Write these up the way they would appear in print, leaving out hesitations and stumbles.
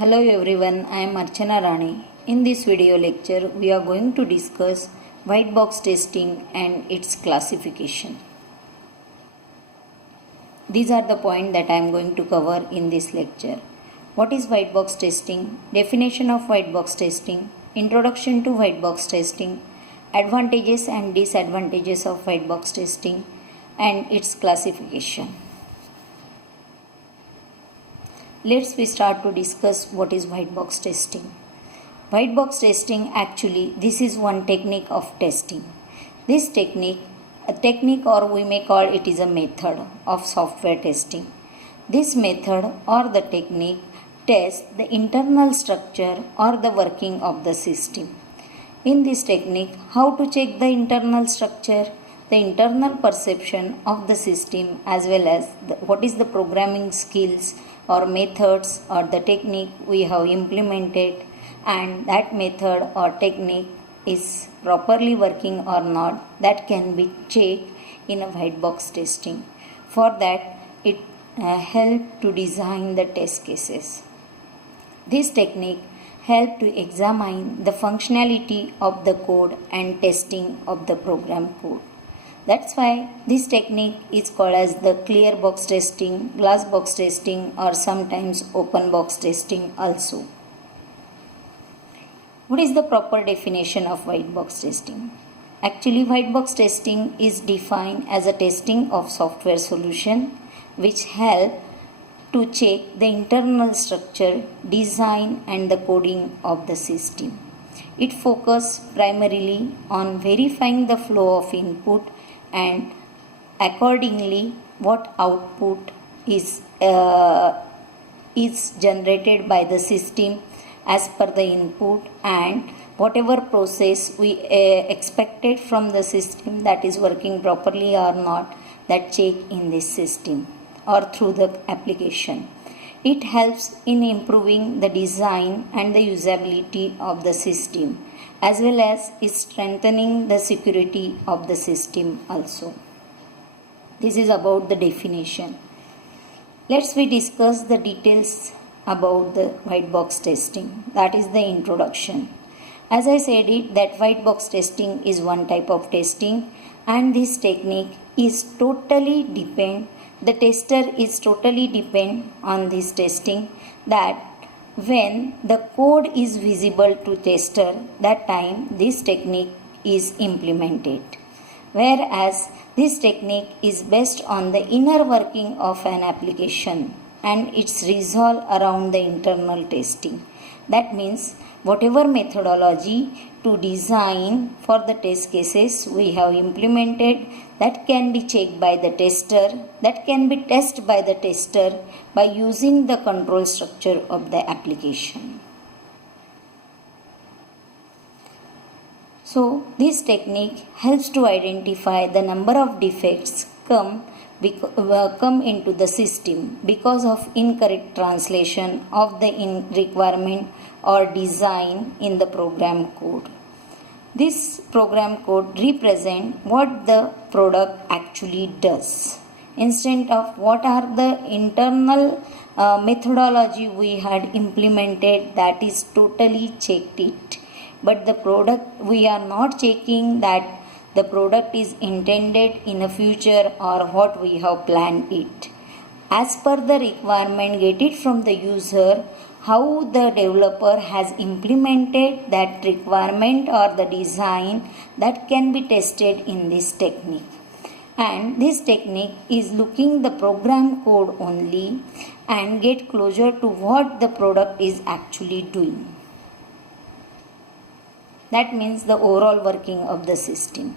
Hello everyone, I am Archana Rani. In this video lecture, we are going to discuss white box testing and its classification. These are the points that I am going to cover in this lecture. What is white box testing? Definition of white box testing, introduction to white box testing, advantages and disadvantages of white box testing, and its classification. Let's we start to discuss what is white box testing. White box testing, actually this is one technique of testing. This technique, a technique or we may call it is a method of software testing. This method or the technique tests the internal structure or the working of the system. In this technique, how to check the internal structure? The internal perception of the system as well as what is the programming skills or methods or the technique we have implemented, and that method or technique is properly working or not, that can be checked in a white box testing. For that, it helps to design the test cases. This technique helps to examine the functionality of the code and testing of the program code. That's why this technique is called as the clear box testing, glass box testing, or sometimes open box testing also. What is the proper definition of white box testing? Actually, white box testing is defined as a testing of software solution which help to check the internal structure, design and the coding of the system. It focuses primarily on verifying the flow of input and accordingly what output is generated by the system as per the input, and whatever process we expected from the system, that is working properly or not, that check in this system or through the application. It helps in improving the design and the usability of the system, as well as is strengthening the security of the system also. This is about the definition. Let's we discuss the details about the white box testing. That is the introduction. As I said it, that white box testing is one type of testing, and this technique is totally depend, the tester is totally depend on this testing, that when the code is visible to tester, that time this technique is implemented. Whereas this technique is based on the inner working of an application and its resolve around the internal testing. That means whatever methodology to design for the test cases we have implemented, that can be checked by the tester, that can be tested by the tester by using the control structure of the application. So this technique helps to identify the number of defects come into the system because of incorrect translation of the requirement or design in the program code. This program code represents what the product actually does, instead of what are the internal methodology we had implemented, that is totally checked it. But the product, we are not checking that the product is intended in a future or what we have planned it. As per the requirement, get it from the user, how the developer has implemented that requirement or the design, that can be tested in this technique. And this technique is looking the program code only and get closer to what the product is actually doing. That means the overall working of the system.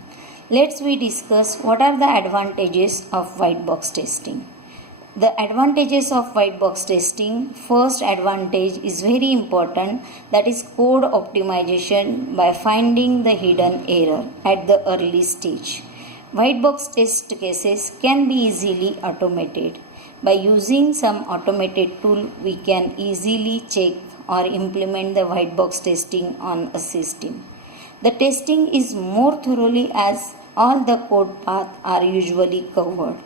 Let's we discuss what are the advantages of white box testing. The advantages of white box testing, first advantage is very important, that is code optimization by finding the hidden error at the early stage. White box test cases can be easily automated. By using some automated tool, we can easily check or implement the white box testing on a system. The testing is more thoroughly as all the code paths are usually covered.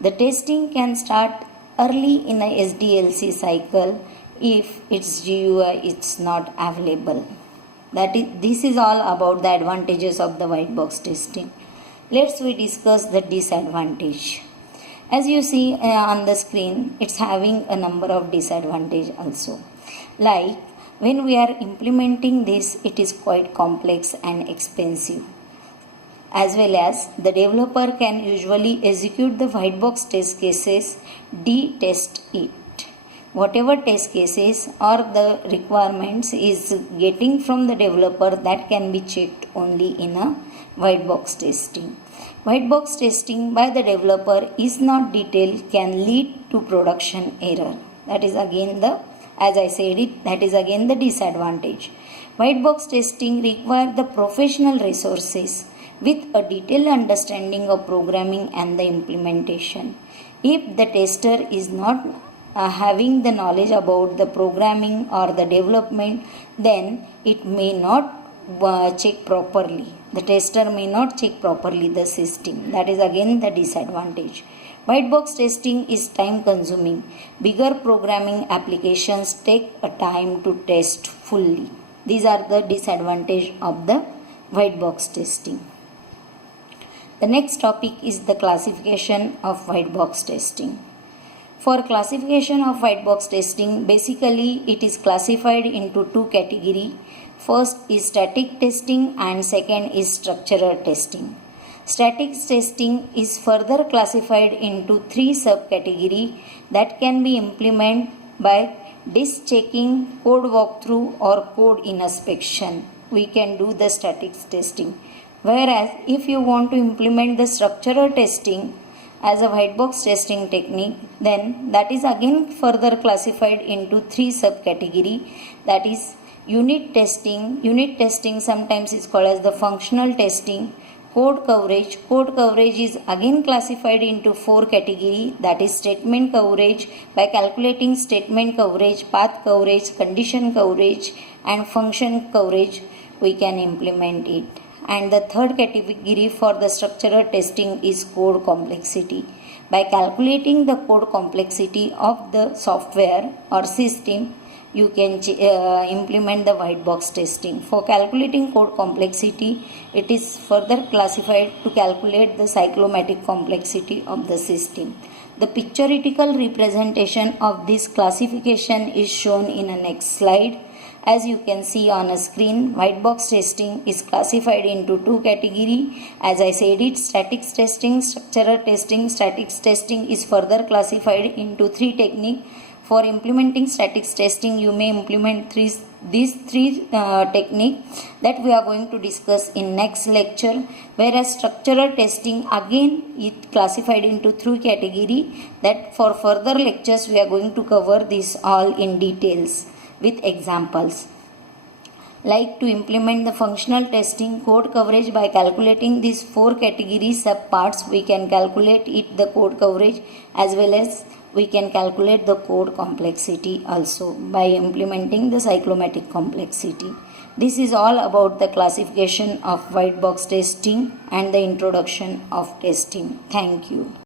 The testing can start early in a SDLC cycle if its GUI is not available. This is all about the advantages of the white box testing. Let's we discuss the disadvantage. As you see on the screen, it's having a number of disadvantages also. Like when we are implementing this, it is quite complex and expensive. As well as the developer can usually execute the white box test cases, detest it. Whatever test cases or the requirements is getting from the developer, that can be checked only in a white box testing. White box testing by the developer is not detailed, can lead to production error. That is again the disadvantage. White box testing requires the professional resources with a detailed understanding of programming and the implementation. If the tester is not having the knowledge about the programming or the development, then it may not check properly. The tester may not check properly the system. That is again the disadvantage. White box testing is time consuming. Bigger programming applications take a time to test fully. These are the disadvantages of the white box testing. The next topic is the classification of white box testing. For classification of white box testing, basically it is classified into two categories. First is static testing and second is structural testing. Static testing is further classified into three subcategories that can be implemented by disk checking, code walkthrough or code inspection. We can do the static testing. Whereas if you want to implement the structural testing as a white box testing technique, then that is again further classified into three subcategories. That is unit testing. Unit testing sometimes is called as the functional testing. Code coverage. Code coverage is again classified into four categories. That is statement coverage. By calculating statement coverage, path coverage, condition coverage and function coverage, we can implement it. And the third category for the structural testing is code complexity. By calculating the code complexity of the software or system, you can implement the white box testing. For calculating code complexity, it is further classified to calculate the cyclomatic complexity of the system. The pictorial representation of this classification is shown in the next slide. As you can see on a screen, white box testing is classified into two categories. As I said it, static testing, structural testing. Static testing is further classified into three techniques. For implementing static testing, you may implement these three techniques that we are going to discuss in next lecture. Whereas structural testing again is classified into three categories, that for further lectures we are going to cover this all in details with examples. Like to implement the functional testing, code coverage, by calculating these four categories subparts, we can calculate the code coverage as well as we can calculate the code complexity also by implementing the cyclomatic complexity. This is all about the classification of white box testing and the introduction of testing. Thank you.